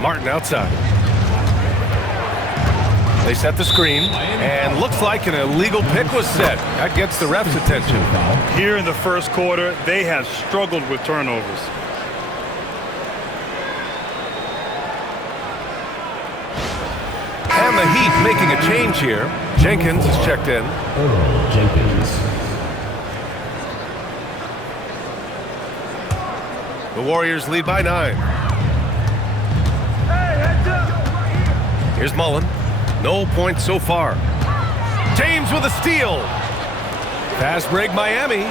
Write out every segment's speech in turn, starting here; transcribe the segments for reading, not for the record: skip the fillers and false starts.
Martin outside. They set the screen, and looks like an illegal pick was set. That gets the ref's attention. Here in the first quarter, they have struggled with turnovers. And the Heat making a change here. Jenkins is checked in. Jenkins. The Warriors lead by 9. Here's Mullen. No points so far. James with a steal. Fast break Miami.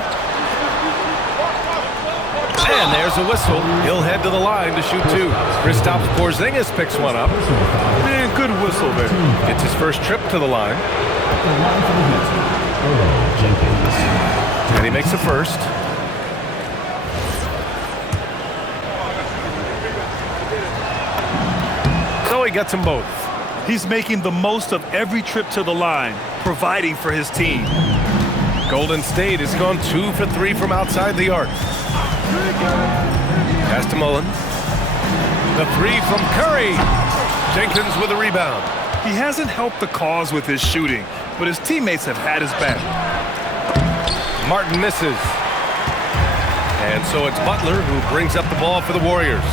And there's a whistle. He'll head to the line to shoot 2. Kristaps Porzingis picks one up. Man, good whistle there. It's his first trip to the line. Jenkins. And he makes the first. So he gets them both. He's making the most of every trip to the line, providing for his team. Golden State has gone 2 for 3 from outside the arc. Pass to Mullen. The 3 from Curry. Jenkins with a rebound. He hasn't helped the cause with his shooting, but his teammates have had his back. Martin misses. And so it's Butler who brings up the ball for the Warriors.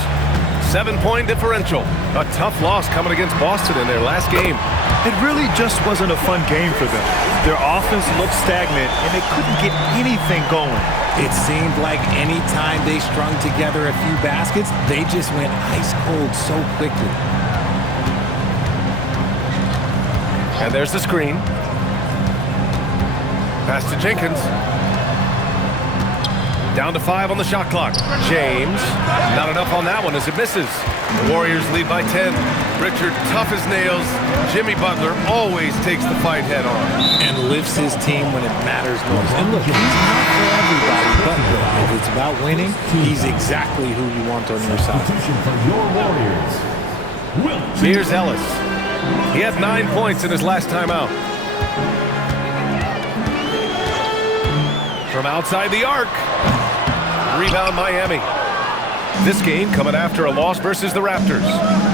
7-point differential. A tough loss coming against Boston in their last game. It really just wasn't a fun game for them. Their offense looked stagnant, and they couldn't get anything going. It seemed like any time they strung together a few baskets, they just went ice cold so quickly. And there's the screen. Pass to Jenkins. Down to 5 on the shot clock. James. Not enough on that one as it misses. The Warriors lead by 10. Richard, tough as nails. Jimmy Butler always takes the fight head on. And lifts his team when it matters most. And look, he's not for everybody, but if it's about winning, he's exactly who you want on your side. Here's Ellis. He had 9 points in his last time out. From outside the arc. Rebound Miami. This game coming after a loss versus the Raptors.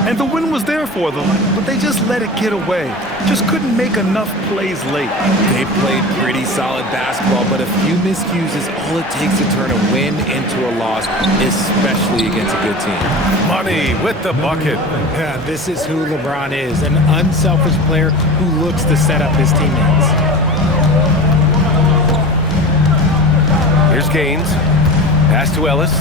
And the win was there for them, but they just let it get away. Just couldn't make enough plays late. They played pretty solid basketball, but a few miscues is all it takes to turn a win into a loss, especially against a good team. Money with the bucket. Yeah, this is who LeBron is, an unselfish player who looks to set up his teammates. Here's Gaines. Pass to Ellis.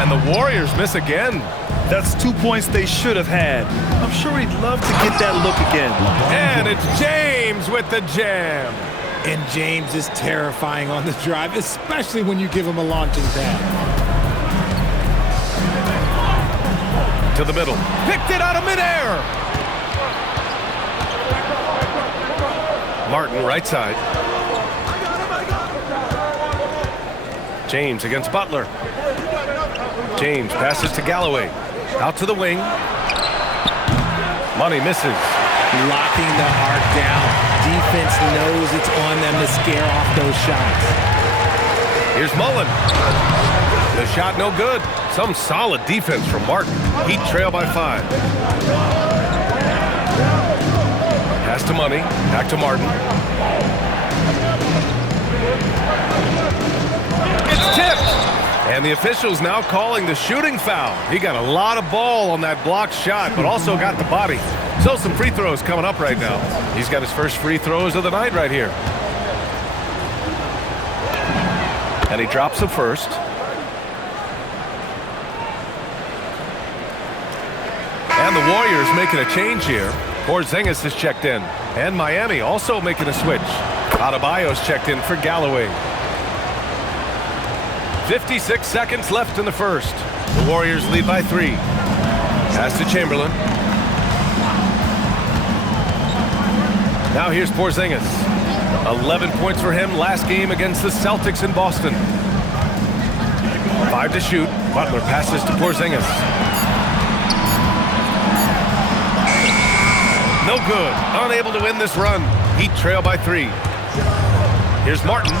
And the Warriors miss again. That's 2 points they should have had. I'm sure he'd love to get that look again. And it's James with the jam. And James is terrifying on the drive, especially when you give him a launching pad. To the middle. Picked it out of midair. Martin, right side. James against Butler. James passes to Galloway. Out to the wing. Money misses. Locking the arc down. Defense knows it's on them to scare off those shots. Here's Mullen. The shot no good. Some solid defense from Martin. Heat trail by 5. Pass to Money. Back to Martin. It's tipped. And the officials now calling the shooting foul. He got a lot of ball on that blocked shot, but also got the body. So some free throws coming up right now. He's got his first free throws of the night right here. And he drops the first. And the Warriors making a change here. Porzingis is checked in. And Miami also making a switch. Adebayo's checked in for Galloway. 56 seconds left in the first. The Warriors lead by 3. Pass to Chamberlain. Now here's Porzingis. 11 points for him last game against the Celtics in Boston. 5 to shoot. Butler passes to Porzingis. No good. Unable to win this run. Heat trail by 3. Here's Martin.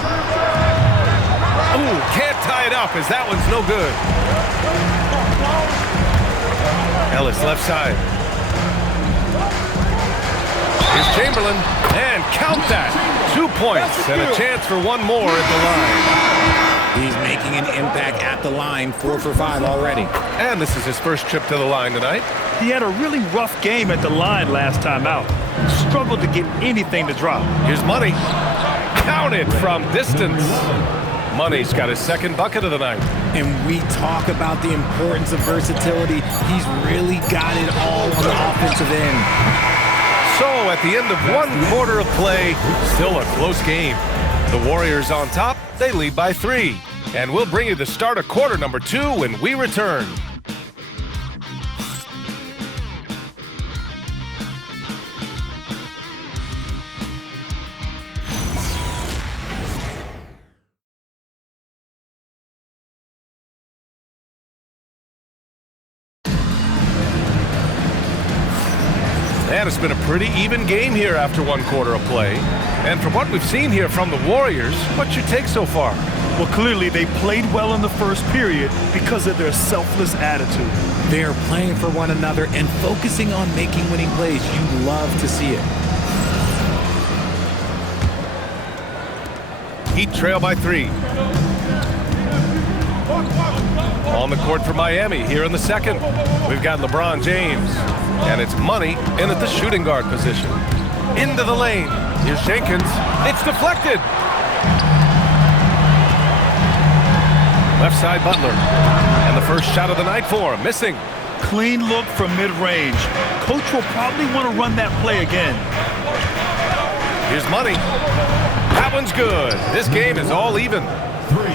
Ooh, can't tie it up as that one's no good. Ellis left side. Here's Chamberlain, and count that. 2 points and a chance for one more at the line. He's making an impact at the line, 4 for 5 already. And this is his first trip to the line tonight. He had a really rough game at the line last time out. Struggled to get anything to drop. Here's Money. Counted from distance. Money's got his second bucket of the night. And we talk about the importance of versatility. He's really got it all on the offensive end. So at the end of 1 quarter of play, still a close game. The Warriors on top, they lead by 3. And we'll bring you the start of quarter number 2 when we return. And it's been a pretty even game here after 1 quarter of play. And from what we've seen here from the Warriors, what's your take so far? Well, clearly they played well in the first period because of their selfless attitude. They are playing for one another and focusing on making winning plays. You love to see it. Heat trail by 3. On the court for Miami here in the second. We've got LeBron James. And it's Money in at the shooting guard position. Into the lane. Here's Jenkins. It's deflected. Left side Butler. And the first shot of the night for him. Missing. Clean look from mid-range. Coach will probably want to run that play again. Here's Money. That one's good. This game is all even.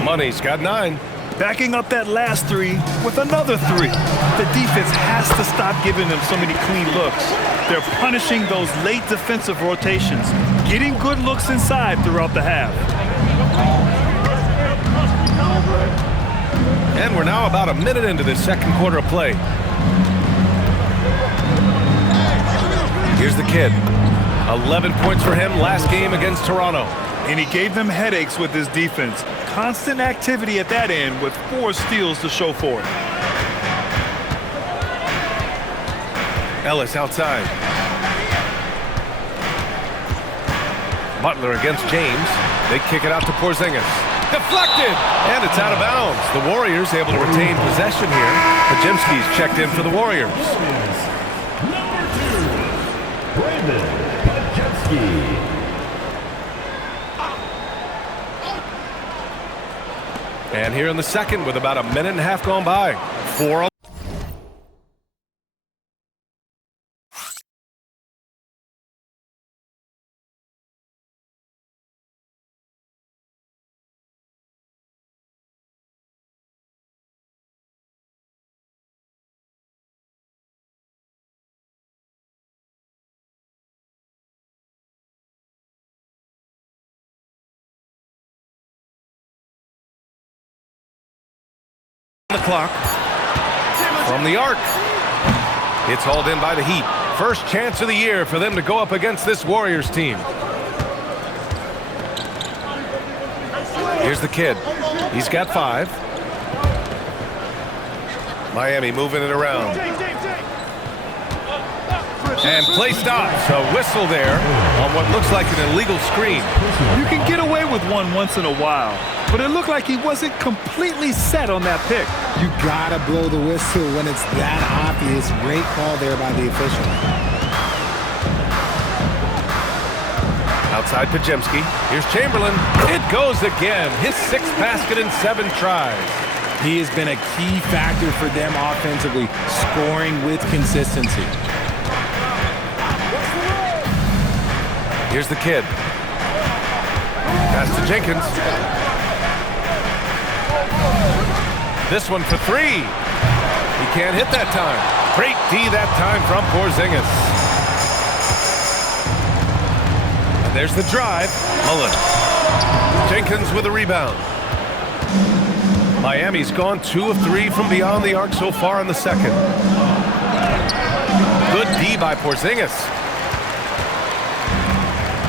Money's got 9. Backing up that last 3 with another 3. The defense has to stop giving them so many clean looks. They're punishing those late defensive rotations, getting good looks inside throughout the half. And we're now about a minute into this second quarter of play. Here's the kid. 11 points for him last game against Toronto. And he gave them headaches with his defense. Constant activity at that end with 4 steals to show for it. Ellis outside. Butler against James. They kick it out to Porzingis. Deflected! And it's out of bounds. The Warriors able to retain possession here. Podziemski's checked in for the Warriors. Number 2, Brandon Podziemski. And here in the second with about a minute and a half gone by. 4. The clock from the arc. It's hauled in by the Heat. First chance of the year for them to go up against this Warriors team. Here's the kid. He's got 5. Miami moving it around. And play stops. A whistle there on what looks like an illegal screen. You can get away with one once in a while, but it looked like he wasn't completely set on that pick. You gotta blow the whistle when it's that obvious. Great call there by the official. Outside Podziemski. Here's Chamberlain. It goes again. His 6th basket in 7 tries. He has been a key factor for them offensively, scoring with consistency. Here's the kid. Pass to Jenkins. This one for 3. He can't hit that time. Great D that time from Porzingis. And there's the drive. Mullen. Jenkins with a rebound. Miami's gone 2 of 3 from beyond the arc so far in the second. Good D by Porzingis.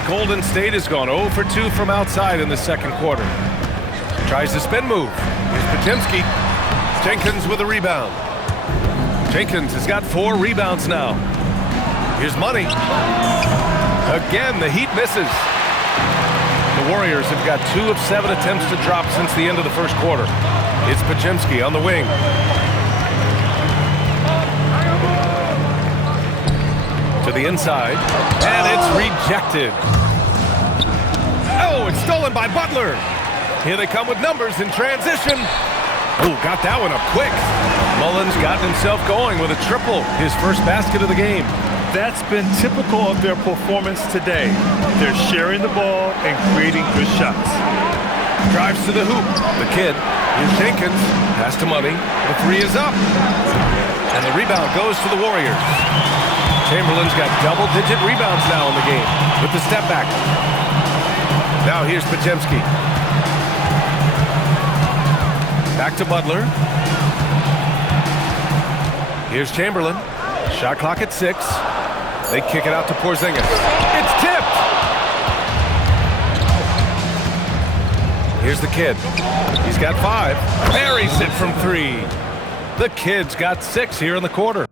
Golden State has gone 0 for 2 from outside in the second quarter. Tries the spin move. Here's Podziemski. Jenkins with a rebound. Jenkins has got 4 rebounds now. Here's Money. Again, the Heat misses. The Warriors have got 2 of 7 attempts to drop since the end of the first quarter. It's Podziemski on the wing. To the inside, and it's rejected. Oh, it's stolen by Butler. Here they come with numbers in transition. Oh, got that one up quick. Mullins got himself going with a triple, his first basket of the game. That's been typical of their performance today. They're sharing the ball and creating good shots. Drives to the hoop. The kid, here's Jenkins, pass to Money. The 3 is up. And the rebound goes to the Warriors. Chamberlain's got double-digit rebounds now in the game with the step back. Now here's Podziemski. Back to Butler. Here's Chamberlain. Shot clock at 6. They kick it out to Porzingis. It's tipped! Here's the kid. He's got 5. Buries it from 3. The kid's got 6 here in the quarter.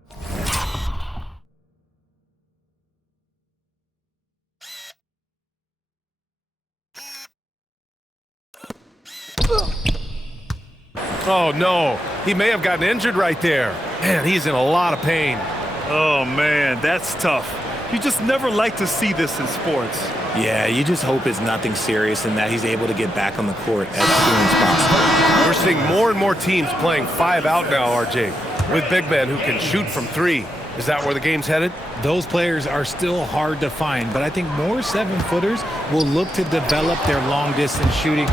Oh, no. He may have gotten injured right there. Man, he's in a lot of pain. Oh, man, that's tough. You just never like to see this in sports. Yeah, you just hope it's nothing serious and that he's able to get back on the court as soon as possible. We're seeing more and more teams playing 5 out now, RJ, with big men who can shoot from 3. Is that where the game's headed? Those players are still hard to find, but I think more 7-footers will look to develop their long-distance shooting.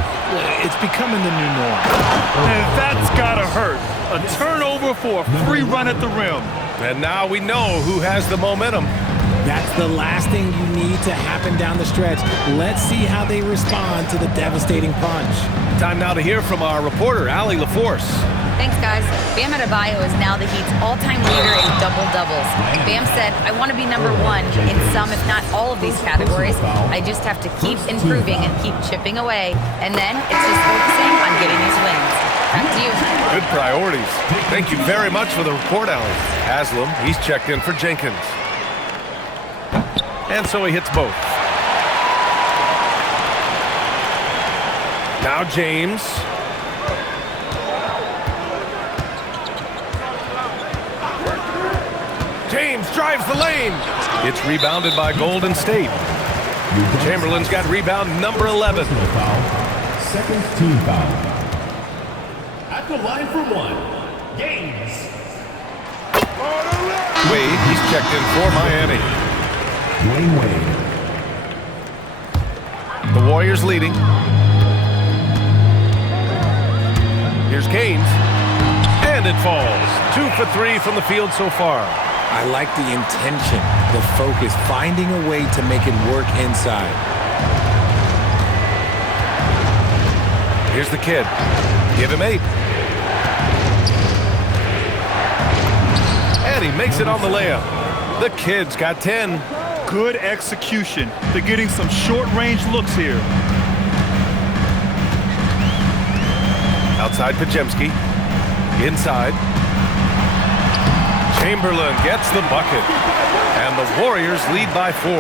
It's becoming the new norm. And that's gotta hurt. A turnover for a free run at the rim. And now we know who has the momentum. That's the last thing you need to happen down the stretch. Let's see how they respond to the devastating punch. Time now to hear from our reporter, Allie LaForce. Thanks, guys. Bam Adebayo is now the Heat's all-time leader in double-doubles. Bam said, I want to be number 1 in some, if not all of these categories. I just have to keep improving and keep chipping away. And then it's just focusing on getting these wins. Back to you. Good priorities. Thank you very much for the report, Allie. Haslam, he's checked in for Jenkins. And so he hits both. Now James. James drives the lane. It's rebounded by Golden State. Chamberlain's got rebound number 11. Second team foul. At the line for 1, James. Wade, he's checked in for Miami. Dwayne Wade. The Warriors leading. Here's Canes. And it falls. 2 for 3 from the field so far. I like the intention, the focus, finding a way to make it work inside. Here's the kid. Give him 8. And he makes it on the layup. The kid's got 10. Good execution. They're getting some short-range looks here. Outside Podziemski. Inside. Chamberlain gets the bucket. And the Warriors lead by 4.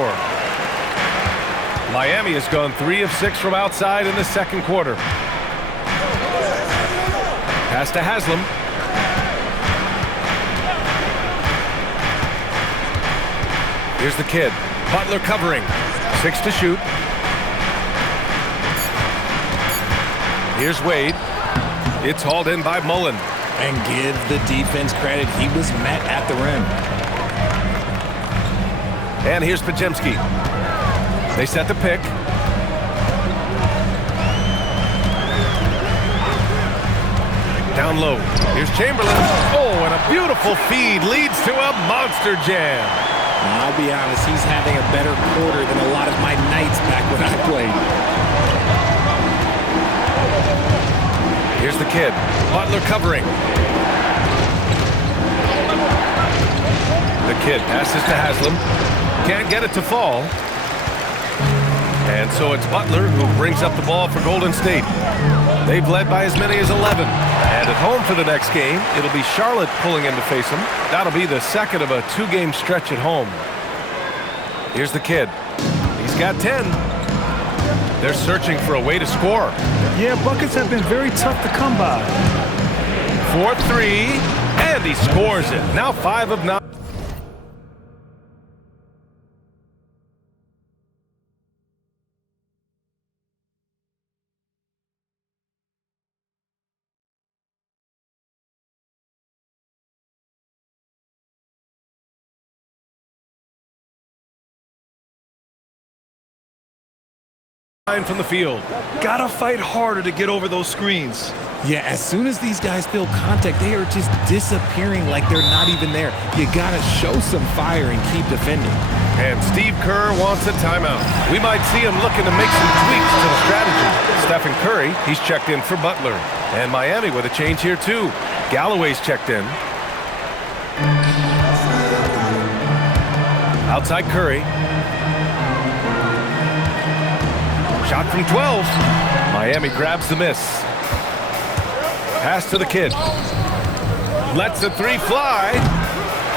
Miami has gone 3 of 6 from outside in the second quarter. Pass to Haslam. Here's the kid. Butler covering. 6 to shoot. Here's Wade. It's hauled in by Mullen. And give the defense credit. He was met at the rim. And here's Podziemski. They set the pick. Down low. Here's Chamberlain. Oh, and a beautiful feed leads to a monster jam. Now, I'll be honest, he's having a better quarter than a lot of my nights back when I played. Here's the kid. Butler covering. The kid passes to Haslam. Can't get it to fall. And so it's Butler who brings up the ball for Golden State. They've led by as many as 11. And at home for the next game, it'll be Charlotte pulling in to face them. That'll be the second of a 2-game stretch at home. Here's the kid. He's got 10. They're searching for a way to score. Yeah, buckets have been very tough to come by. 4-3, and he scores it. Now 5 of 9. From the field. Gotta fight harder to get over those screens. Yeah, as soon as these guys feel contact, they are just disappearing like they're not even there. You gotta show some fire and keep defending. And Steve Kerr wants a timeout. We might see him looking to make some tweaks to the strategy. Stephen Curry, he's checked in for Butler. And Miami with a change here too. Galloway's checked in. Outside Curry. Shot from 12. Miami grabs the miss. Pass to the kid. Lets the 3 fly.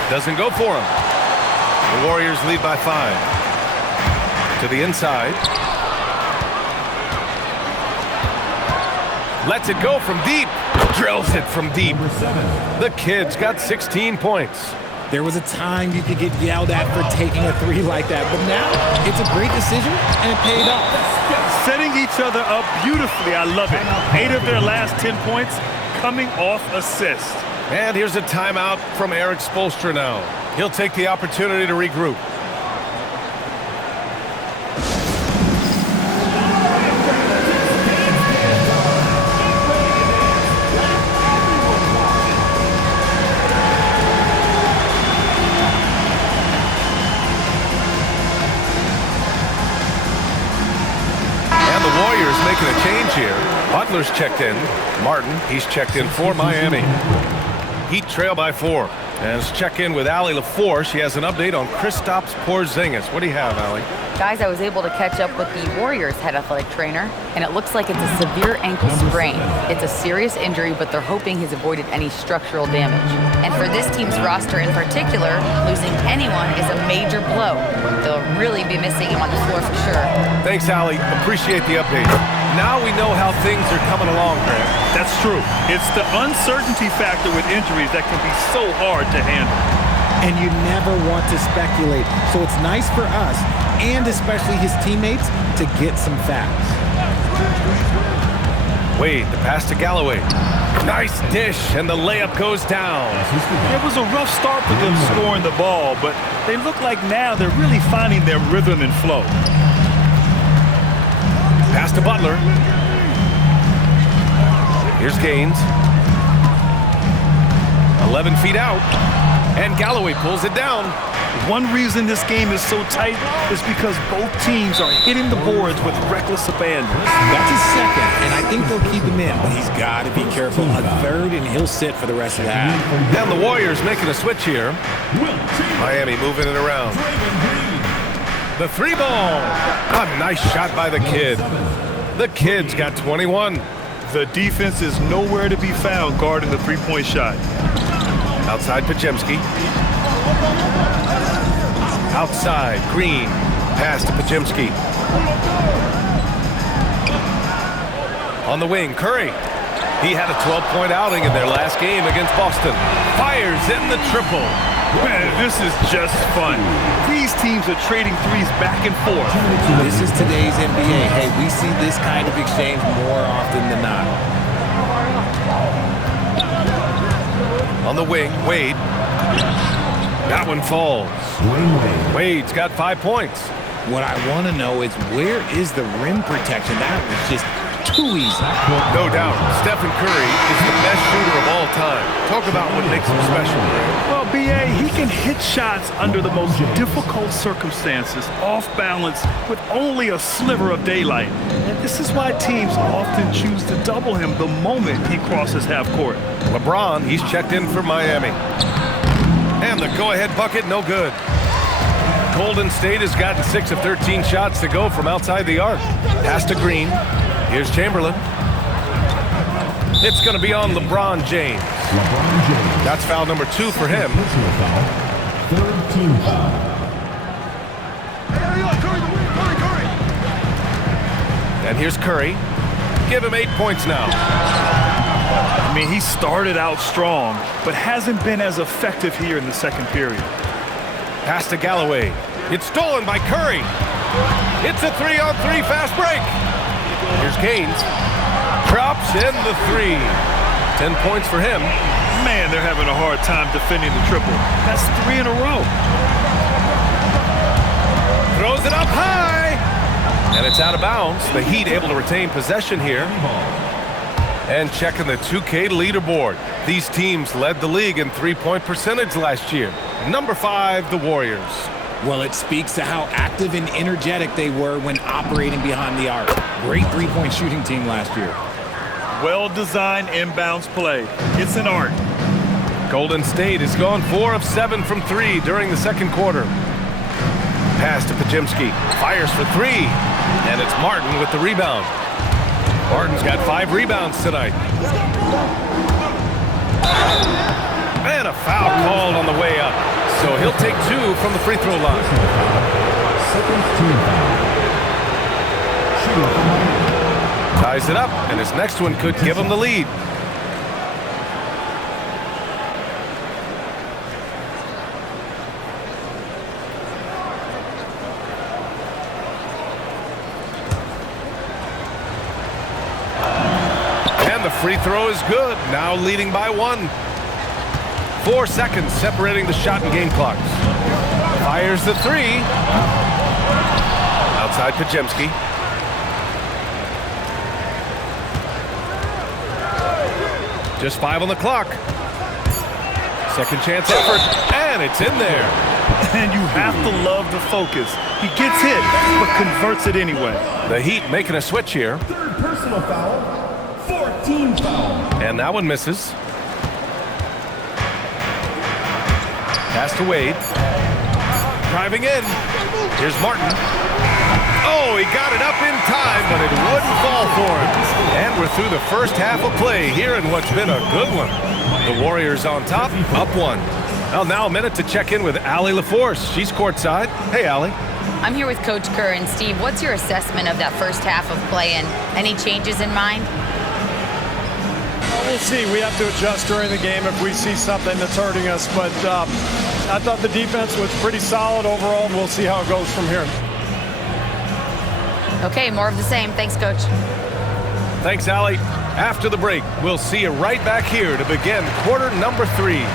Doesn't go for him. The Warriors lead by 5. To the inside. Lets it go from deep. Drills it from deep. The kid's got 16 points. There was a time you could get yelled at for taking a 3 like that, but now it's a great decision and it paid off. Setting each other up beautifully. I love it. 8 of their last 10 points coming off assists. And here's a timeout from Eric Spoelstra now. He'll take the opportunity to regroup. Making a change here. Butler's checked in. Martin, he's checked in for Miami. Heat trail by 4. And let's check in with Allie LaFour. She has an update on Kristaps Porzingis. What do you have, Allie? Guys, I was able to catch up with the Warriors head athletic trainer, and it looks like it's a severe ankle sprain. It's a serious injury, but they're hoping he's avoided any structural damage. And for this team's roster in particular, losing anyone is a major blow. They'll really be missing him on the floor for sure. Thanks, Allie. Appreciate the update. Now we know how things are coming along, Grant. That's true. It's the uncertainty factor with injuries that can be so hard to handle. And you never want to speculate. So it's nice for us, and especially his teammates, to get some facts. Wade, the pass to Galloway. Nice dish, and the layup goes down. It was a rough start for them scoring the ball, but they look like now they're really finding their rhythm and flow. Pass to Butler. Here's Gaines. 11 feet out. And Galloway pulls it down. One reason this game is so tight is because both teams are hitting the boards with reckless abandon. That's his second, and I think they'll keep him in, but he's got to be careful. A third, and he'll sit for the rest of the half. And the Warriors making a switch here. Miami moving it around. The 3 ball. A nice shot by the kid. The kid's got 21. The defense is nowhere to be found guarding the 3-point shot. Outside Podziemski. Outside Green. Pass to Podziemski. On the wing, Curry. He had a 12-point outing in their last game against Boston. Fires in the triple. Man, this is just fun. These teams are trading threes back and forth. This is today's NBA. Hey, we see this kind of exchange more often than not. On the wing, Wade. That one falls. Wade's got 5 points. What I want to know is, where is the rim protection? That was just too easy. No doubt, Stephen Curry is the best shooter of all time. Talk about what makes him special. Well, B.A., he can hit shots under the most difficult circumstances, off balance, with only a sliver of daylight. And this is why teams often choose to double him the moment he crosses half court. LeBron, he's checked in for Miami. And the go-ahead bucket, no good. Golden State has gotten 6 of 13 shots to go from outside the arc. Pass to Green. Here's Chamberlain. It's going to be on LeBron James. LeBron James. That's foul number 2 for him. Personal foul. Third team foul. And here's Curry. Give him 8 points now. I mean, he started out strong, but hasn't been as effective here in the second period. Pass to Galloway. It's stolen by Curry. It's a 3-on-3 fast break. Here's Gaines. Drops in the 3. 10 points for him. Man, they're having a hard time defending the triple. That's 3 in a row. Throws it up high. And it's out of bounds. The Heat able to retain possession here. And checking the 2K leaderboard. These teams led the league in three-point percentage last year. Number 5, the Warriors. Well, it speaks to how active and energetic they were when operating behind the arc. Great three-point shooting team last year. Well-designed inbounds play. It's an art. Golden State has gone 4 of 7 from 3 during the second quarter. Pass to Podziemski. Fires for 3. And it's Martin with the rebound. Martin's got 5 rebounds tonight. And a foul called on the way up. So he'll take 2 from the free throw line. Second team foul. Shooting foul. Ties it up, and his next one could give him the lead. The free throw is good. Now leading by 1. 4 seconds separating the shot and game clocks. Fires the 3. Outside Podziemski. Just 5 on the clock. Second chance effort, and it's in there. And you have to love the focus. He gets hit, but converts it anyway. The Heat making a switch here. Third personal foul. Team foul. And that one misses. Pass to Wade. Driving in. Here's Martin. Oh, he got it up in time, but it wouldn't fall for him. And we're through the first half of play here in what's been a good one. The Warriors on top, up 1. Well, now a minute to check in with Allie LaForce. She's courtside. Hey, Allie. I'm here with Coach Kerr. And Steve, what's your assessment of that first half of play and any changes in mind? We'll see. We have to adjust during the game if we see something that's hurting us. But I thought the defense was pretty solid overall. We'll see how it goes from here. Okay, more of the same. Thanks, Coach. Thanks, Allie. After the break, we'll see you right back here to begin quarter number 3.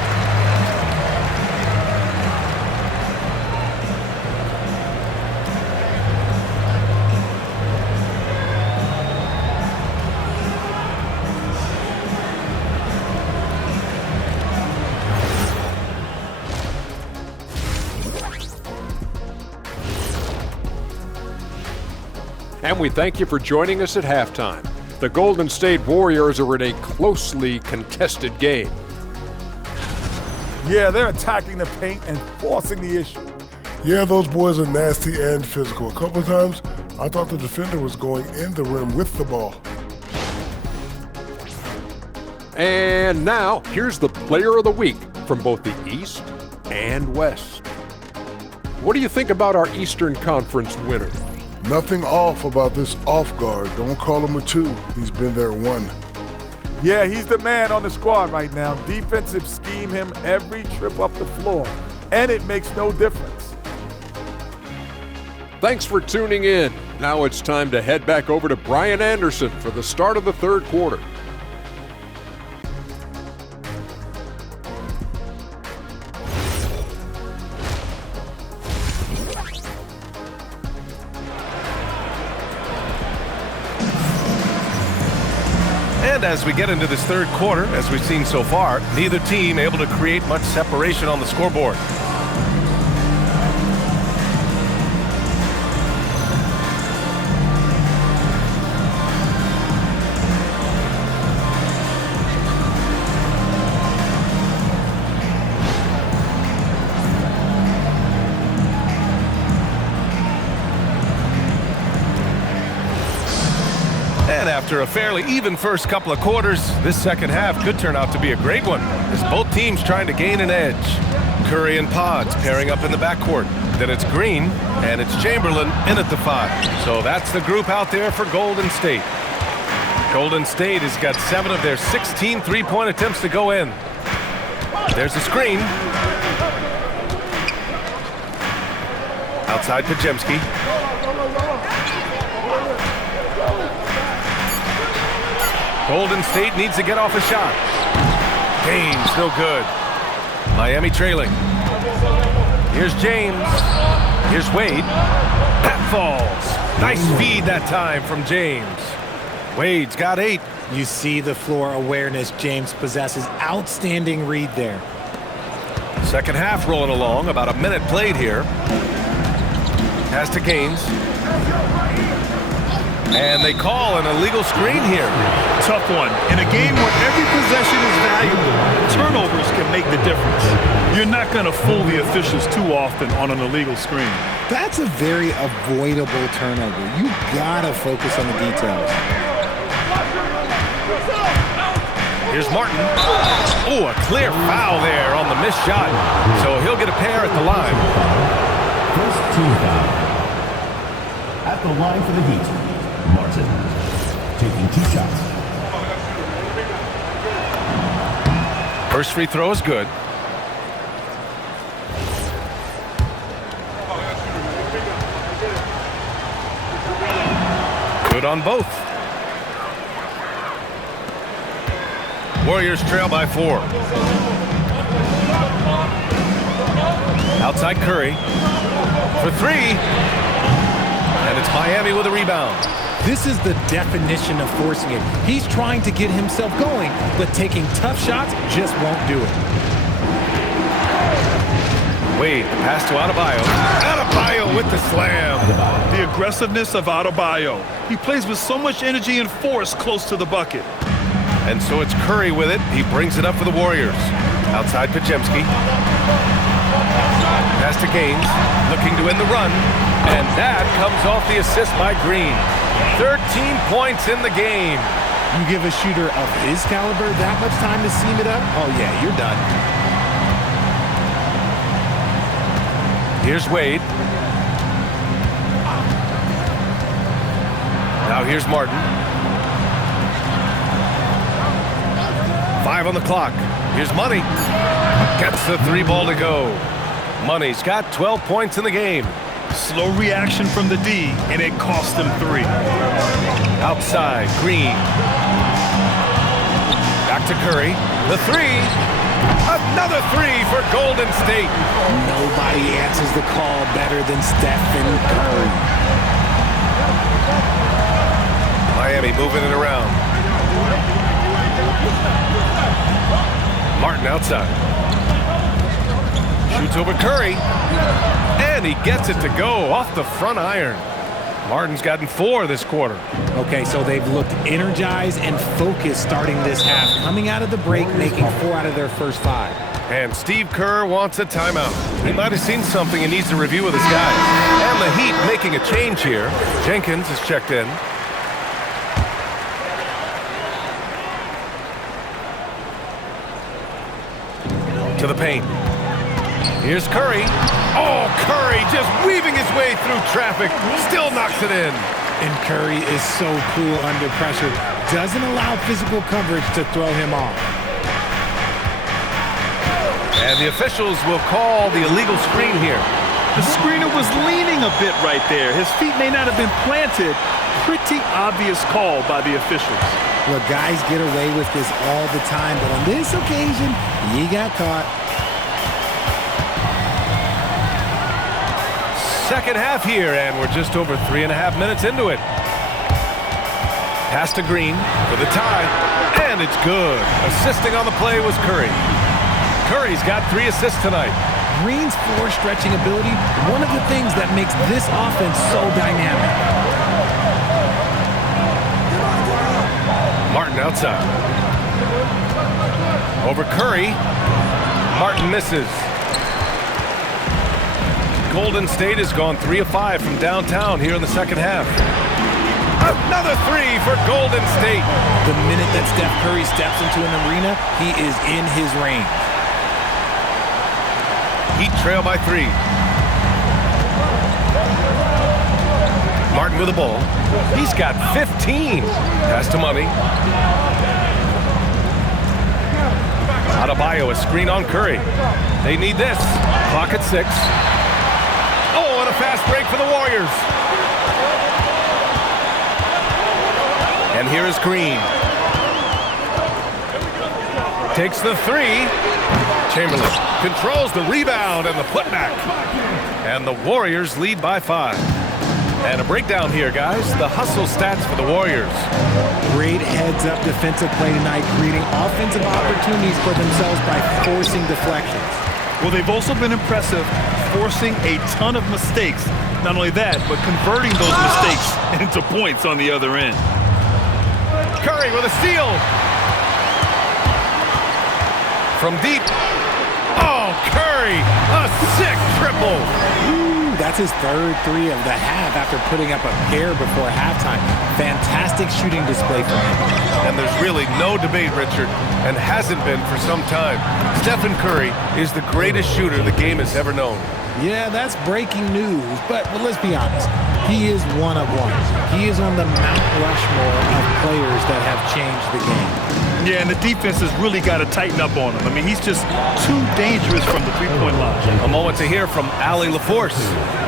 And we thank you for joining us at halftime. The Golden State Warriors are in a closely contested game. Yeah, they're attacking the paint and forcing the issue. Yeah, those boys are nasty and physical. A couple of times, I thought the defender was going in the rim with the ball. And now, here's the Player of the Week from both the East and West. What do you think about our Eastern Conference winner? Nothing off about this off guard. Don't call him a 2. He's been there 1. Yeah, he's the man on the squad right now. Defensive scheme him every trip up the floor, and it makes no difference. Thanks for tuning in. Now it's time to head back over to Brian Anderson for the start of the third quarter. And as we get into this third quarter, as we've seen so far, neither team able to create much separation on the scoreboard. after a fairly even first couple of quarters, this second half could turn out to be a great one, as both teams trying to gain an edge. Curry and Pods pairing up in the backcourt. Then it's Green, and it's Chamberlain in at the 5. So that's the group out there for Golden State. Golden State has got 7 of their 16 three-point attempts to go in. There's the screen. Outside Podziemski. Golden State needs to get off a shot. James, no good. Miami trailing. Here's James. Here's Wade. That falls. Nice feed that time from James. Wade's got 8. You see the floor awareness James possesses. Outstanding read there. Second half rolling along. About a minute played here. Pass to Gaines. And they call an illegal screen here. Tough one. In a game where every possession is valuable, turnovers can make the difference. You're not going to fool the officials too often on an illegal screen. That's a very avoidable turnover. You gotta focus on the details. Here's Martin. Oh, a clear foul there on the missed shot. So he'll get a pair at the line. First team foul. At the line for the Heat, Martin, taking 2 shots. First free throw is good. Good on both. Warriors trail by 4. Outside Curry for 3. And it's Miami with a rebound. This is the definition of forcing it. He's trying to get himself going, but taking tough shots just won't do it. Wade, pass to Adebayo. Adebayo with the slam. The aggressiveness of Adebayo. He plays with so much energy and force close to the bucket. And so it's Curry with it. He brings it up for the Warriors. Outside Podziemski. Pass to Gaines, looking to end the run. And that comes off the assist by Green. 13 points in the game. You give a shooter of his caliber that much time to seam it up? Oh yeah, you're done. Here's Wade. Now here's Martin. 5 on the clock. Here's Money. Gets the 3 ball to go. Money's got 12 points in the game. Slow reaction from the D, and it cost them 3. Outside, Green. Back to Curry. The 3. Another 3 for Golden State. Nobody answers the call better than Stephen Curry. Miami moving it around. Martin outside. Shoots over Curry. And he gets it to go off the front iron. Martin's gotten 4 this quarter. Okay, so they've looked energized and focused starting this half. Coming out of the break, making 4 out of their first 5. And Steve Kerr wants a timeout. He might have seen something and needs to review with his guys. And the Heat making a change here. Jenkins is checked in. To the paint. Here's Curry. Oh, Curry just weaving his way through traffic. Still knocks it in. And Curry is so cool under pressure. Doesn't allow physical coverage to throw him off. And the officials will call the illegal screen here. The screener was leaning a bit right there. His feet may not have been planted. Pretty obvious call by the officials. Look, guys get away with this all the time, but on this occasion, he got caught. Second half here, and we're just over 3.5 minutes into it. Pass to Green for the tie, and it's good. Assisting on the play was Curry. Curry's got 3 assists tonight. Green's floor stretching ability, one of the things that makes this offense so dynamic. Martin outside. Over Curry. Martin misses. Golden State has gone 3 of 5 from downtown here in the second half. Another three for Golden State. The minute that Steph Curry steps into an arena, he is in his range. Heat trail by 3. Martin with the ball. He's got 15. Pass to Money. Adebayo, a screen on Curry. They need this. Clock at 6. Oh, and a fast break for the Warriors. And here is Green. Takes the 3. Chamberlain controls the rebound and the putback. And the Warriors lead by 5. And a breakdown here, guys. The hustle stats for the Warriors. Great heads-up defensive play tonight, creating offensive opportunities for themselves by forcing deflections. Well, they've also been impressive, forcing a ton of mistakes. Not only that, but converting those mistakes into points on the other end. Curry with a steal. From deep. Oh, Curry, a sick triple. Ooh, that's his third 3 of the half after putting up a pair before halftime. Fantastic shooting display from him. And there's really no debate, Richard, and hasn't been for some time. Stephen Curry is the greatest shooter the game has ever known. Yeah, that's breaking news, but let's be honest. He is one of one. He is on the Mount Rushmore of players that have changed the game. Yeah, and the defense has really got to tighten up on him. I mean, he's just too dangerous from the three-point line. A moment to hear from Allie LaForce.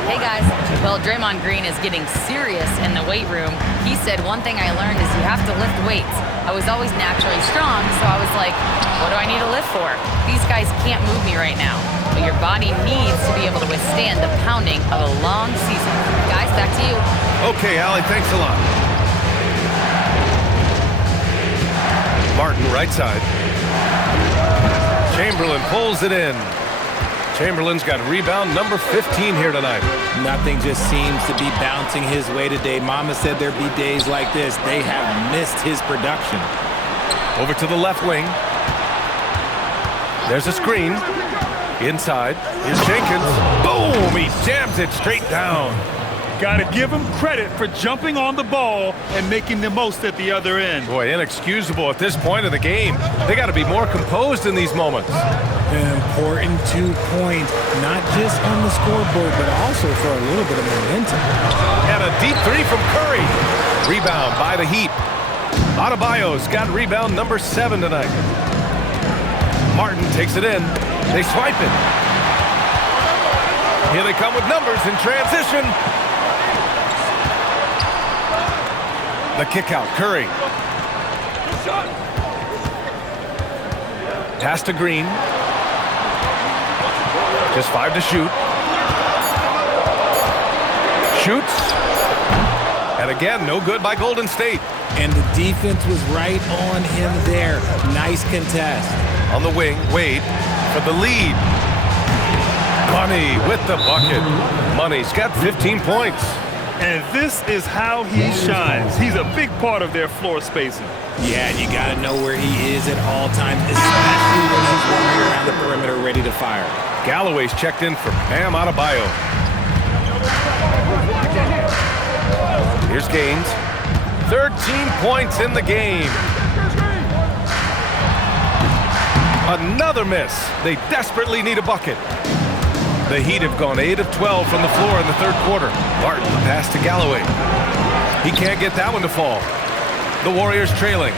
Hey guys, well, Draymond Green is getting serious in the weight room. He said, one thing I learned is you have to lift weights. I was always naturally strong, so I was like, what do I need to lift for? These guys can't move me right now. But your body needs to be able to withstand the pounding of a long season. Guys, back to you. Okay, Allie, thanks a lot. Martin, right side. Chamberlain pulls it in. Chamberlain's got rebound number 15 here tonight. Nothing just seems to be bouncing his way today. Mama said there'd be days like this. They have missed his production. Over to the left wing. There's a screen. Inside. Here's Jenkins. Boom! He jams it straight down. Got to give him credit for jumping on the ball and making the most at the other end. Boy, inexcusable at this point of the game. They got to be more composed in these moments. An important 2 points, not just on the scoreboard, but also for a little bit of momentum. And a deep 3 from Curry. Rebound by the Heat. Adebayo's got rebound number 7 tonight. Martin takes it in. They swipe it. Here they come with numbers in transition. The kick out, Curry. Pass to Green. Just 5 to shoot. Shoots. And again, no good by Golden State. And the defense was right on him there. Nice contest. On the wing, Wade for the lead. Money with the bucket. Money's got 15 points. And this is how he shines. He's a big part of their floor spacing. Yeah, you got to know where he is at all times, especially when he's running around the perimeter ready to fire. Galloway's checked in for Bam Adebayo. Here's Gaines. 13 points in the game. Another miss. They desperately need a bucket. The Heat have gone 8 of 12 from the floor in the third quarter. Martin, the pass to Galloway. He can't get that one to fall. The Warriors trailing.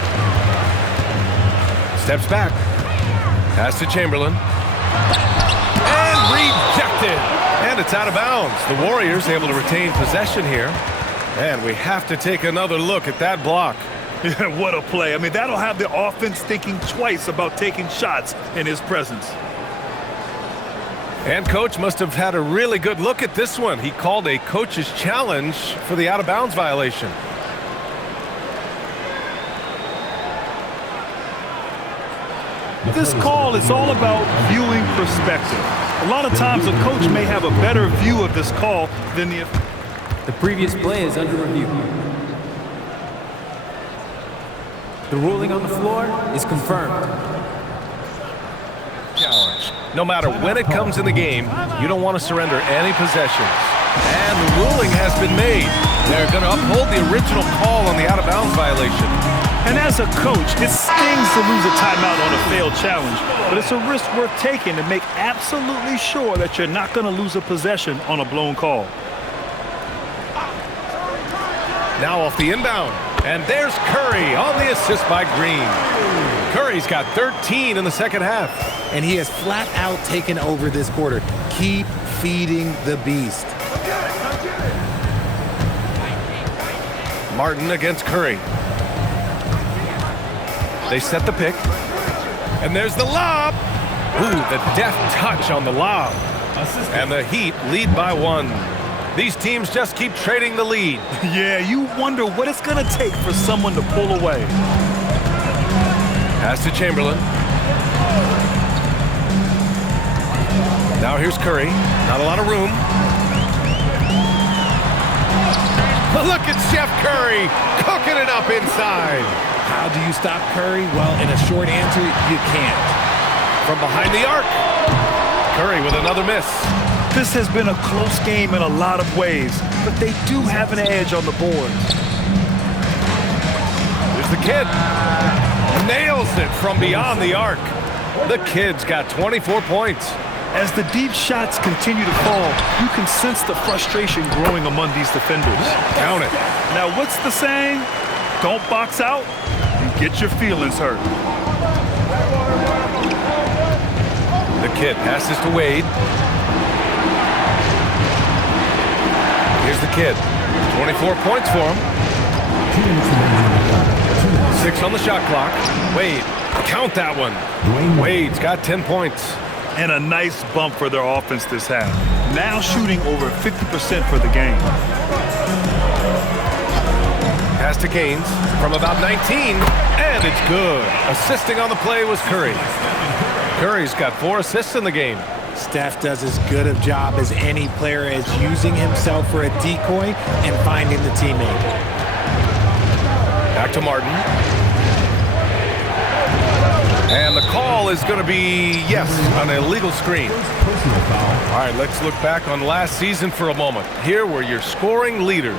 Steps back. Pass to Chamberlain. And rejected. And it's out of bounds. The Warriors able to retain possession here. And we have to take another look at that block. What a play. I mean, that'll have the offense thinking twice about taking shots in his presence. And coach must have had a really good look at this one. He called a coach's challenge for the out-of-bounds violation. This call is all about viewing perspective. A lot of times a coach may have a better view of this call than the previous play is under review. The ruling on the floor is confirmed. Challenge. No matter when it comes in the game, you don't want to surrender any possessions. And the ruling has been made. They're going to uphold the original call on the out-of-bounds violation. And as a coach, it stings to lose a timeout on a failed challenge, but it's a risk worth taking to make absolutely sure that you're not going to lose a possession on a blown call. Now off the inbound, and there's Curry on the assist by Green. Curry's got 13 in the second half. And he has flat out taken over this quarter. Keep feeding the beast. Martin against Curry. They set the pick. And there's the lob. Ooh, the deft touch on the lob. And the Heat lead by 1. These teams just keep trading the lead. Yeah, you wonder what it's going to take for someone to pull away. Pass to Chamberlain. Now here's Curry. Not a lot of room. But look at Steph Curry cooking it up inside. How do you stop Curry? Well, in a short answer, you can't. From behind the arc. Curry with another miss. This has been a close game in a lot of ways, but they do have an edge on the board. Here's the kid. Nails it from beyond the arc. The kid's got 24 points. As the deep shots continue to fall, you can sense the frustration growing among these defenders. Count it. Now, what's the saying? Don't box out and get your feelings hurt. The kid passes to Wade. Here's the kid. 24 points for him. 6 on the shot clock. Wade, count that one. Wade's got 10 points. And a nice bump for their offense this half. Now shooting over 50% for the game. Pass to Gaines from about 19, and it's good. Assisting on the play was Curry. Curry's got 4 assists in the game. Steph does as good a job as any player as using himself for a decoy and finding the teammate. Back to Martin. And the call is going to be, yes, an illegal screen. All right, let's look back on last season for a moment. Here were your scoring leaders.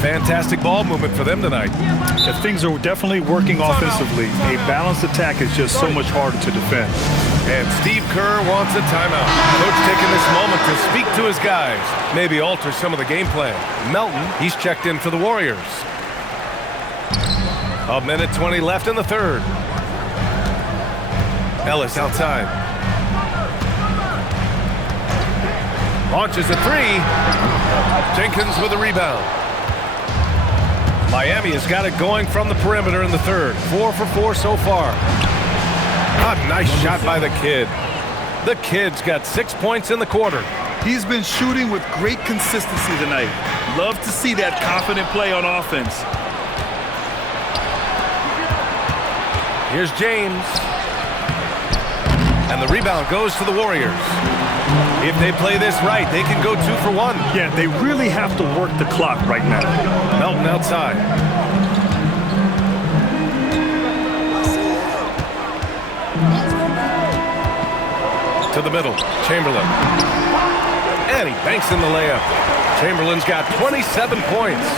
Fantastic ball movement for them tonight. If things are definitely working offensively, a balanced attack is just so much harder to defend. And Steve Kerr wants a timeout. Coach taking this moment to speak to his guys, maybe alter some of the game plan. Melton, he's checked in for the Warriors. 1:20 left in the third. Ellis outside. Launches a 3. Jenkins with a rebound. Miami has got it going from the perimeter in the third. 4 for 4 so far. A nice shot by the kid. The kid's got 6 points in the quarter. He's been shooting with great consistency tonight. Love to see that confident play on offense. Here's James. And the rebound goes to the Warriors. If they play this right, they can go 2 for 1. Yeah, they really have to work the clock right now. Melton outside. To the middle, Chamberlain. And he banks in the layup. Chamberlain's got 27 points.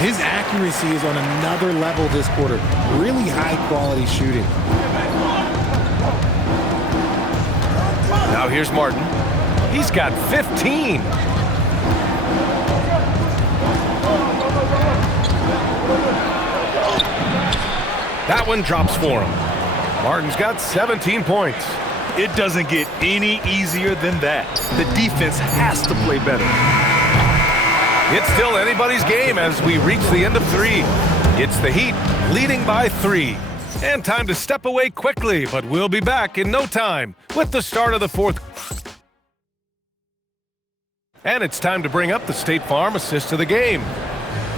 His accuracy is on another level this quarter. Really high-quality shooting. Now here's Martin. He's got 15. That one drops for him. Martin's got 17 points. It doesn't get any easier than that. The defense has to play better. It's still anybody's game as we reach the end of 3. It's the Heat leading by 3. And time to step away quickly, but we'll be back in no time with the start of the fourth. And it's time to bring up the State Farm assist of the game.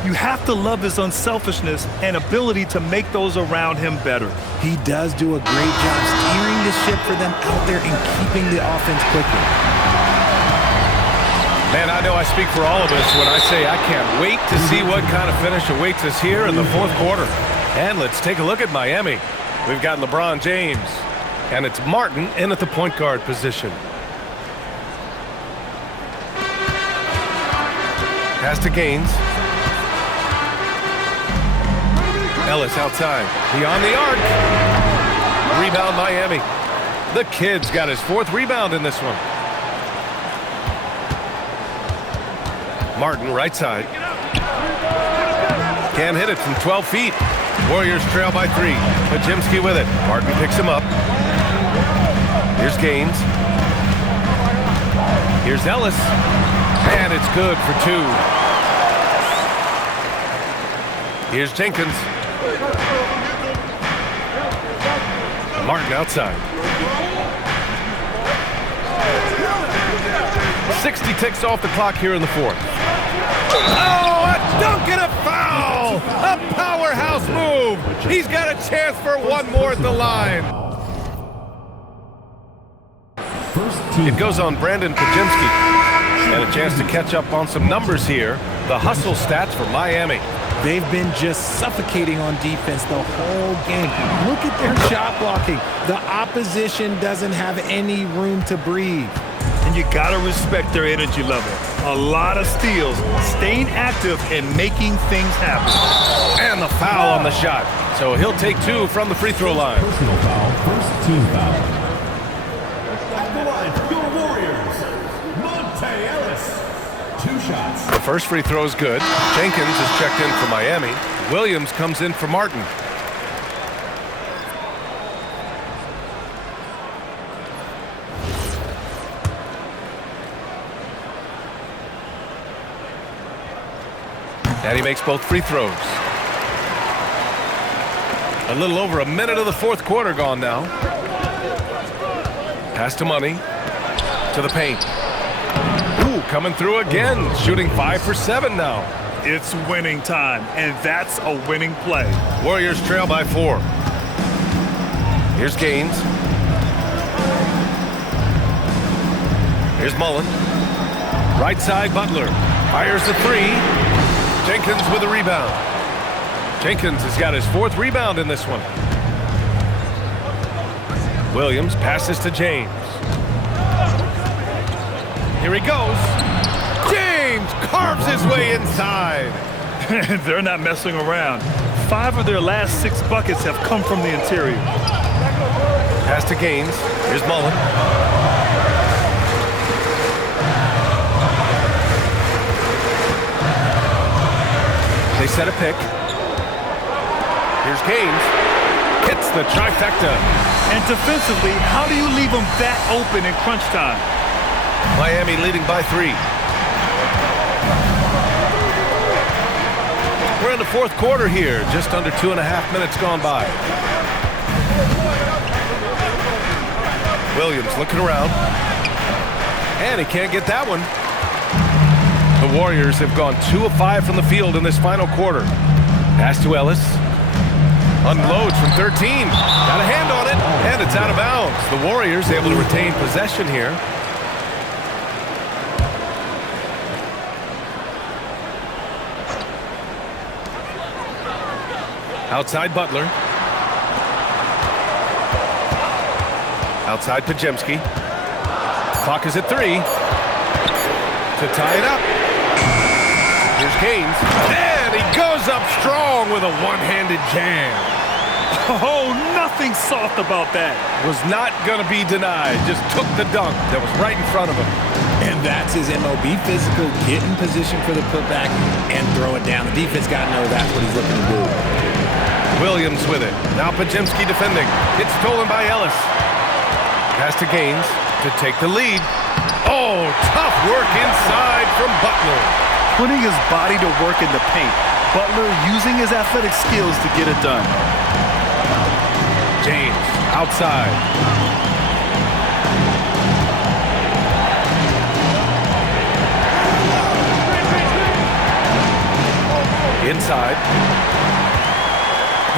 You have to love his unselfishness and ability to make those around him better. He does do a great job steering the ship for them out there and keeping the offense clicking. Man, I know I speak for all of us when I say I can't wait to see what kind of finish awaits us here in the fourth quarter. And let's take a look at Miami. We've got LeBron James, And it's Martin in at the point guard position. Pass to Gaines. Ellis outside. Beyond the arc. Rebound Miami. The kid's got his 4th rebound in this one. Martin right side. Can't hit it from 12 feet. Warriors trail by 3. Podziemski with it. Martin picks him up. Here's Gaines. Here's Ellis. And it's good for 2. Here's Jenkins. Martin outside. 60 ticks off the clock here in the 4th. Oh, a dunk and a foul! A powerhouse move! He's got a chance for one more at the line. It goes on Brandon Podziemski. And a chance to catch up on some numbers here. The hustle stats for Miami. They've been just suffocating on defense the whole game. Look at their shot blocking. The opposition doesn't have any room to breathe. And you got to respect their energy level. A lot of steals, staying active and making things happen. And the foul on the shot. So he'll take 2 from the free throw line. Personal foul, first team foul. At the line for your Warriors, Monte Ellis. 2 shots. The first free throw is good. Jenkins is checked in for Miami. Williams comes in for Martin. And he makes both free throws. A little over a minute of the 4th quarter gone now. Pass to Money. To the paint. Ooh, coming through again. Shooting 5 for 7 now. It's winning time, and that's a winning play. Warriors trail by 4. Here's Gaines. Here's Mullen. Right side, Butler. Fires the 3. Jenkins with a rebound. Jenkins has got his 4th rebound in this one. Williams passes to James. Here he goes. James carves his way inside. They're not messing around. 5 of their last 6 buckets have come from the interior. Pass to Gaines. Here's Mullen. They set a pick. Here's Gaines. Hits the trifecta. And defensively, how do you leave them that open in crunch time? Miami leading by 3. We're in the 4th quarter here. Just under 2.5 minutes gone by. Williams looking around. And he can't get that one. The Warriors have gone 2 of 5 from the field in this final quarter. Pass to Ellis. Unloads from 13. Got a hand on it, and it's out of bounds. The Warriors able to retain possession here. Outside Butler. Outside Podziemski. Clock is at 3. To tie it up. Here's Gaines. And he goes up strong with a one-handed jam. Oh, nothing soft about that. Was not going to be denied. Just took the dunk that was right in front of him. And that's his MO. Be physical, get in position for the putback, and throw it down. The defense got to know that's what he's looking to do. Williams with it. Now Podziemski defending. It's stolen by Ellis. Pass to Gaines to take the lead. Oh, tough work inside from Butler. Putting his body to work in the paint. Butler using his athletic skills to get it done. James outside. Inside.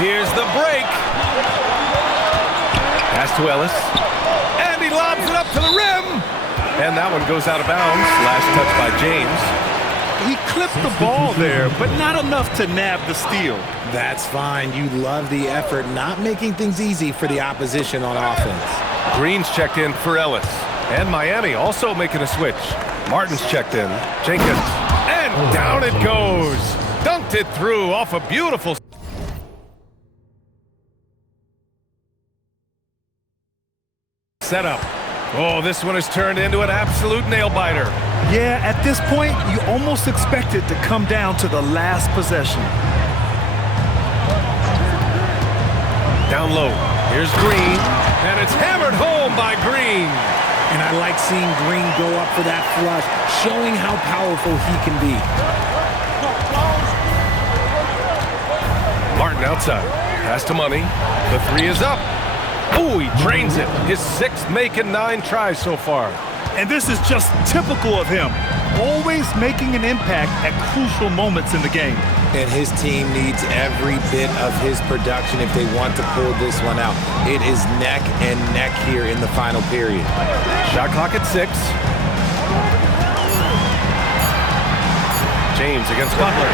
Here's the break. Pass to Ellis. And he lobs it up to the rim. And that one goes out of bounds. Last touch by James. He clipped the ball there, but not enough to nab the steal. That's fine. You love the effort, not making things easy for the opposition on offense. Green's checked in for Ellis. And Miami also making a switch. Martin's checked in. Jenkins. And down it goes. Dunked it through off a beautiful setup. Oh, this one has turned into an absolute nail-biter. Yeah, at this point, you almost expect it to come down to the last possession. Down low. Here's Green. And it's hammered home by Green. And I like seeing Green go up for that flush, showing how powerful he can be. Martin outside. Pass to Money. The three is up. Ooh, he drains it. His sixth making 9 tries so far. And this is just typical of him. Always making an impact at crucial moments in the game. And his team needs every bit of his production if they want to pull this one out. It is neck and neck here in the final period. Shot clock at 6. James against Butler.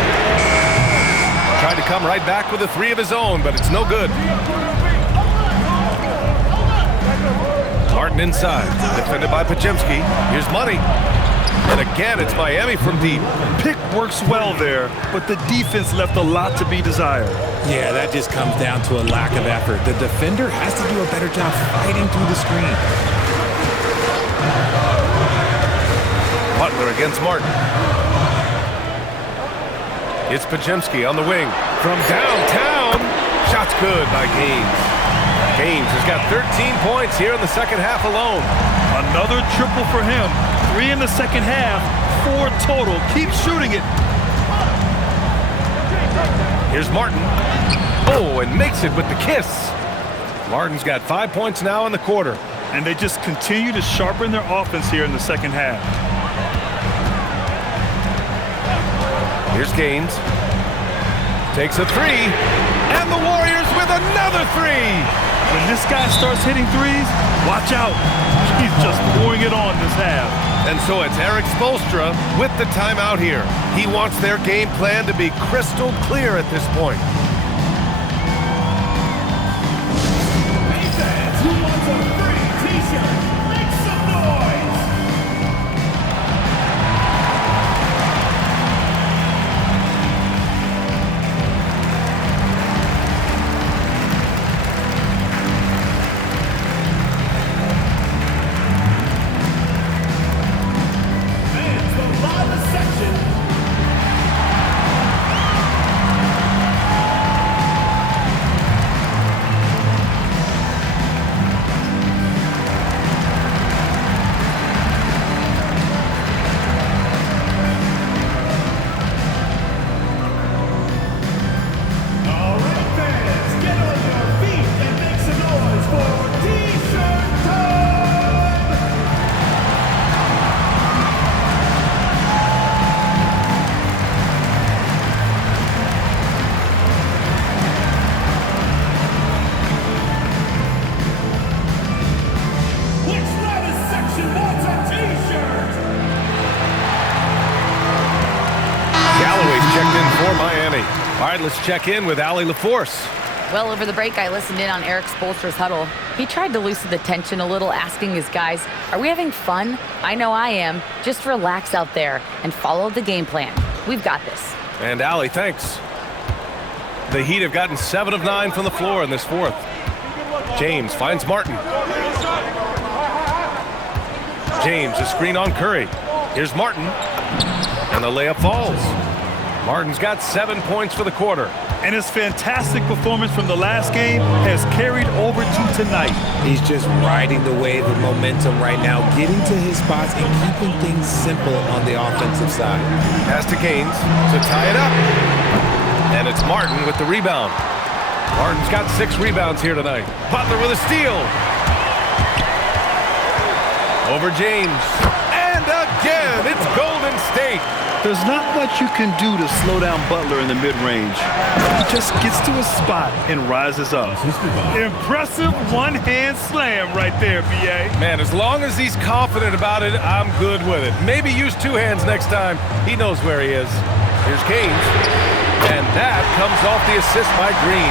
Tried to come right back with a 3 of his own, but it's no good. Martin inside, defended by Podziemski. Here's Money. And again, it's Miami from deep. Pick works well there, but the defense left a lot to be desired. Yeah, that just comes down to a lack of effort. The defender has to do a better job fighting through the screen. Butler against Martin. It's Podziemski on the wing. From downtown, shot's good by Gaines. Gaines has got 13 points here in the second half alone. Another triple for him. 3 in the second half, 4 total. Keep shooting it. Here's Martin. Oh, and makes it with the kiss. Martin's got 5 points now in the quarter. And they just continue to sharpen their offense here in the second half. Here's Gaines. Takes a 3. And the Warriors with another 3. When this guy starts hitting threes, watch out. He's just pouring it on this half. And so it's Eric Spoelstra with the timeout here. He wants their game plan to be crystal clear at this point. Hey fans, who wants a free t-shirt? Make some noise! Let's check in with Allie LaForce. Well, over the break, I listened in on Eric Spoelstra's huddle. He tried to loosen the tension a little, asking his guys, are we having fun? I know I am. Just relax out there and follow the game plan. We've got this. And Allie, thanks. The Heat have gotten 7 of 9 from the floor in this fourth. James finds Martin. James, a screen on Curry. Here's Martin. And the layup falls. Martin's got 7 points for the quarter. And his fantastic performance from the last game has carried over to tonight. He's just riding the wave of momentum right now, getting to his spots and keeping things simple on the offensive side. Pass to Gaines to tie it up. And it's Martin with the rebound. Martin's got 6 rebounds here tonight. Butler with a steal. Over James. And again, it's Golden State. There's not much you can do to slow down Butler in the mid-range. He just gets to his spot and rises up. Impressive one-hand slam right there, B.A. Man, as long as he's confident about it, I'm good with it. Maybe use two hands next time. He knows where he is. Here's Gaines. And that comes off the assist by Green.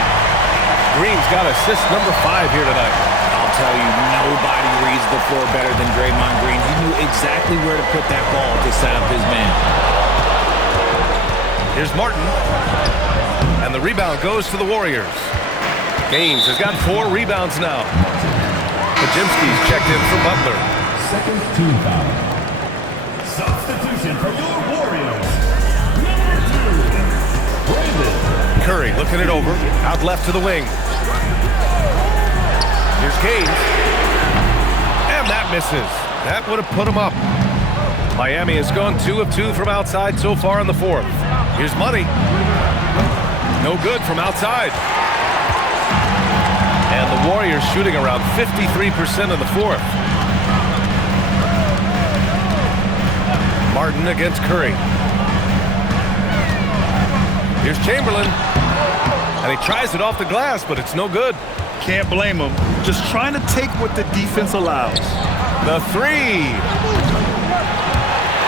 Green's got assist number 5 here tonight. I'll tell you, nobody reads the floor better than Draymond Green. He knew exactly where to put that ball to set up his man. Here's Martin. And the rebound goes to the Warriors. Gaines has got 4 rebounds now. Podziemski's checked in for Butler. Second team foul. Substitution for your Warriors. Number 2, Brandon. Curry looking it over. Out left to the wing. Here's Gaines. And that misses. That would have put him up. Miami has gone 2 of 2 from outside so far in the 4th. Here's Money. No good from outside. And the Warriors shooting around 53% in the 4th. Martin against Curry. Here's Chamberlain. And he tries it off the glass, but it's no good. Can't blame him. Just trying to take what the defense allows. The 3.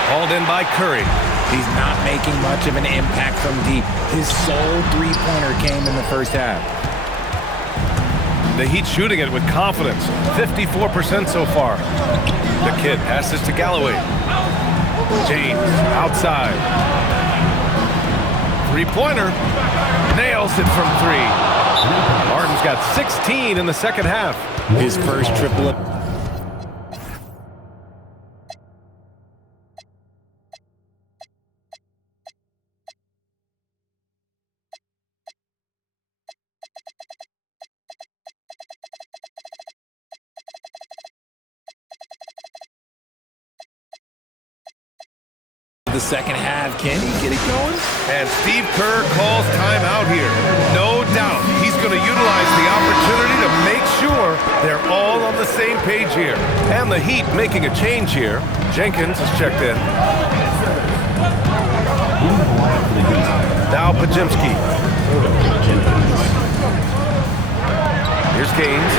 Called in by Curry. He's not making much of an impact from deep. His sole three-pointer came in the first half. The Heat shooting it with confidence. 54% so far. The kid passes to Galloway. James outside. Three-pointer. Nails it from 3. Martin's got 16 in the second half. His first triple. The second half, can he get it going? And Steve Kerr calls timeout here. No doubt he's going to utilize the opportunity to make sure they're all on the same page here. And the Heat making a change here. Jenkins is checked in. Now Podziemski. Here's Gaines.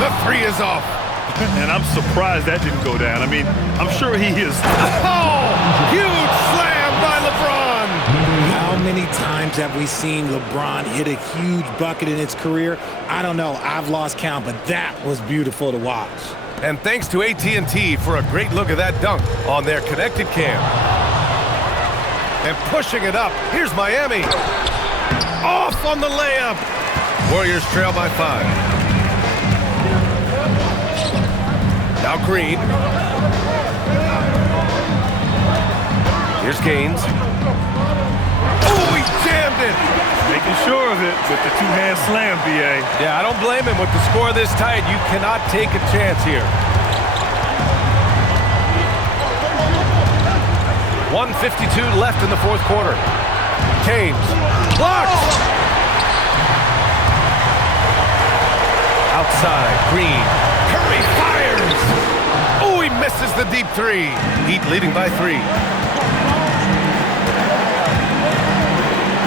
The 3 is off. And I'm surprised that didn't go down. I mean, I'm sure he is. Oh! Huge slam by LeBron! How many times have we seen LeBron hit a huge bucket in his career? I don't know. I've lost count, but that was beautiful to watch. And thanks to AT&T for a great look at that dunk on their connected cam. And pushing it up. Here's Miami. Off on the layup. Warriors trail by 5. Now Green. Here's Gaines. Oh, he jammed it. Making sure of it with the two-hand slam, B.A. Yeah, I don't blame him. With the score this tight, you cannot take a chance here. 1:52 left in the 4th quarter. James. Blocked. Outside. Green. Curry fires. Oh, he misses the deep 3. Heat leading by 3.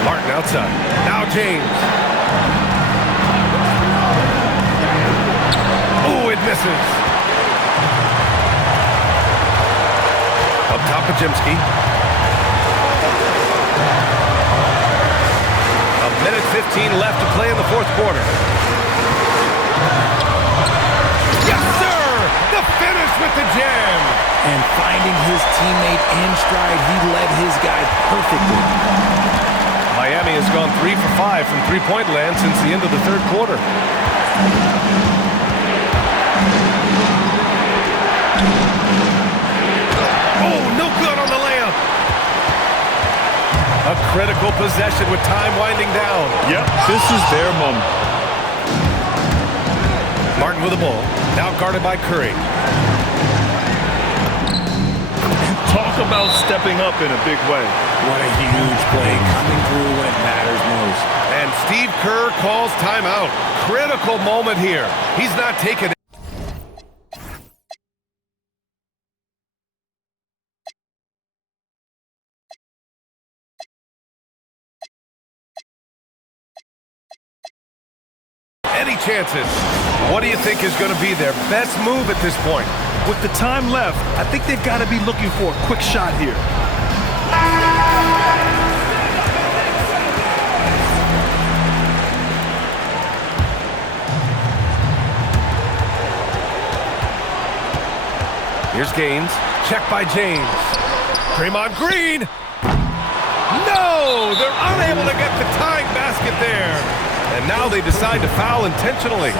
Martin outside. Now James. Oh, it misses. Up top, Podziemski. 1:15 left to play in the 4th quarter. Yes, sir! The finish with the jam. And finding his teammate in stride, he led his guy perfectly. Miami has gone 3 for 5 from three-point land since the end of the 3rd quarter. Oh, no good on the layup. A critical possession with time winding down. Yep, this is their moment. Martin with the ball. Now guarded by Curry. Talk about stepping up in a big way. What a huge play coming through when it matters most. And Steve Kerr calls timeout. Critical moment here. He's not taking it. chances. What do you think is going to be their best move at this point? With the time left, I think they've got to be looking for a quick shot here. Here's Gaines. Check by James. Draymond Green. No! They're unable to get the tying basket there. And now they decide to foul intentionally.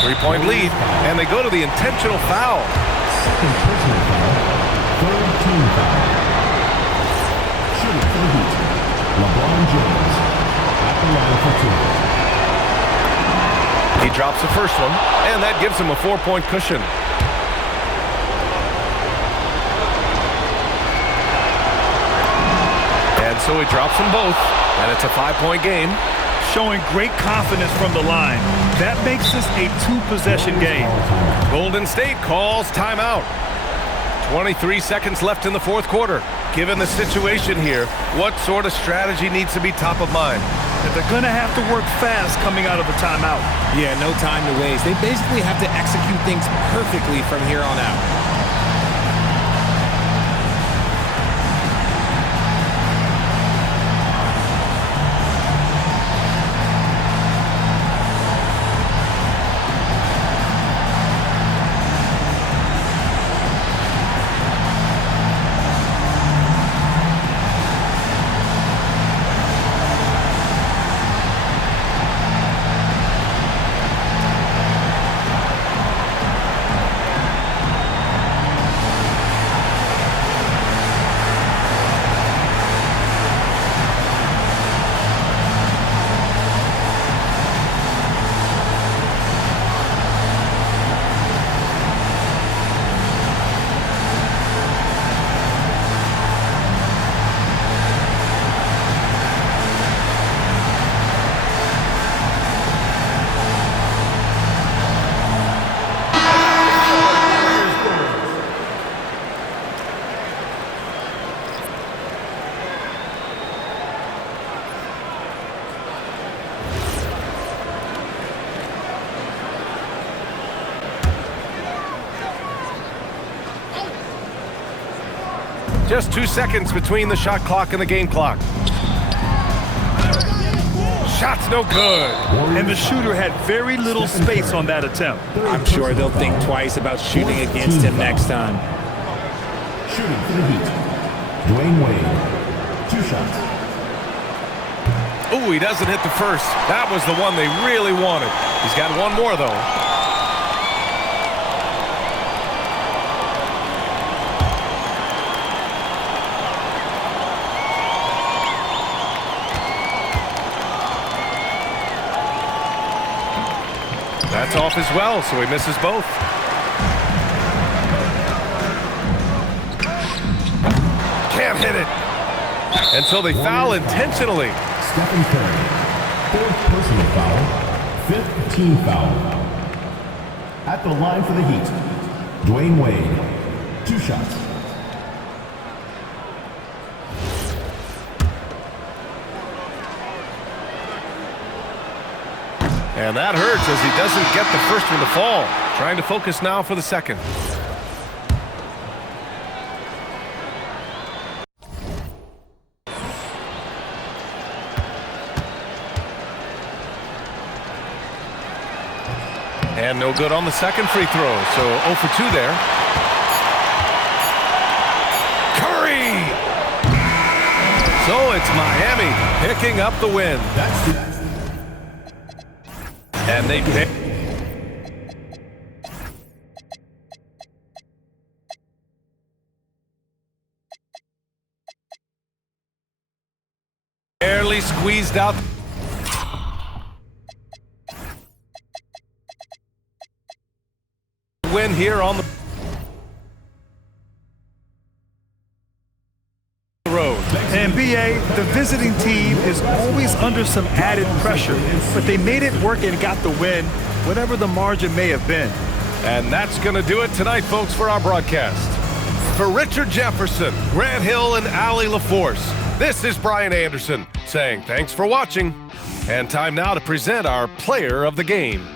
Three-point lead, and they go to the intentional foul. Second personal foul. Third team foul. Shooting for the Heat, LeBron James at the line for two. He drops the first one, and that gives him a 4-point cushion. And so he drops them both, and it's a 5-point game. Showing great confidence from the line. That makes this a 2-possession game. Golden State calls timeout. 23 seconds left in the fourth quarter. Given the situation here, what sort of strategy needs to be top of mind? That they're going to have to work fast coming out of the timeout. Yeah, no time to waste. They basically have to execute things perfectly from here on out. Just 2 seconds between the shot clock and the game clock. Shot's no good. And the shooter had very little space on that attempt. I'm sure they'll think twice about shooting against him next time. Shooting for the Heat, Dwayne Wade. 2 shots. Ooh, he doesn't hit the first. That was the one they really wanted. He's got one more, though. That's off as well, so he misses both. Can't hit it. And so they foul intentionally. Stephen Curry. 4th personal foul. 5th team foul. At the line for the Heat, Dwayne Wade. 2 shots. And that hurts as he doesn't get the first one to fall. Trying to focus now for the second. And no good on the second free throw, so 0 for 2 there. Curry! So it's Miami picking up the win. And they pick. Barely squeezed out. Win here on the road. And BA, the visiting team is always under some added pressure, but they made it work and got the win, whatever the margin may have been. And that's going to do it tonight, folks, for our broadcast. For Richard Jefferson, Grant Hill, and Allie LaForce, This is Brian Anderson saying thanks for watching. And time now to present our player of the game.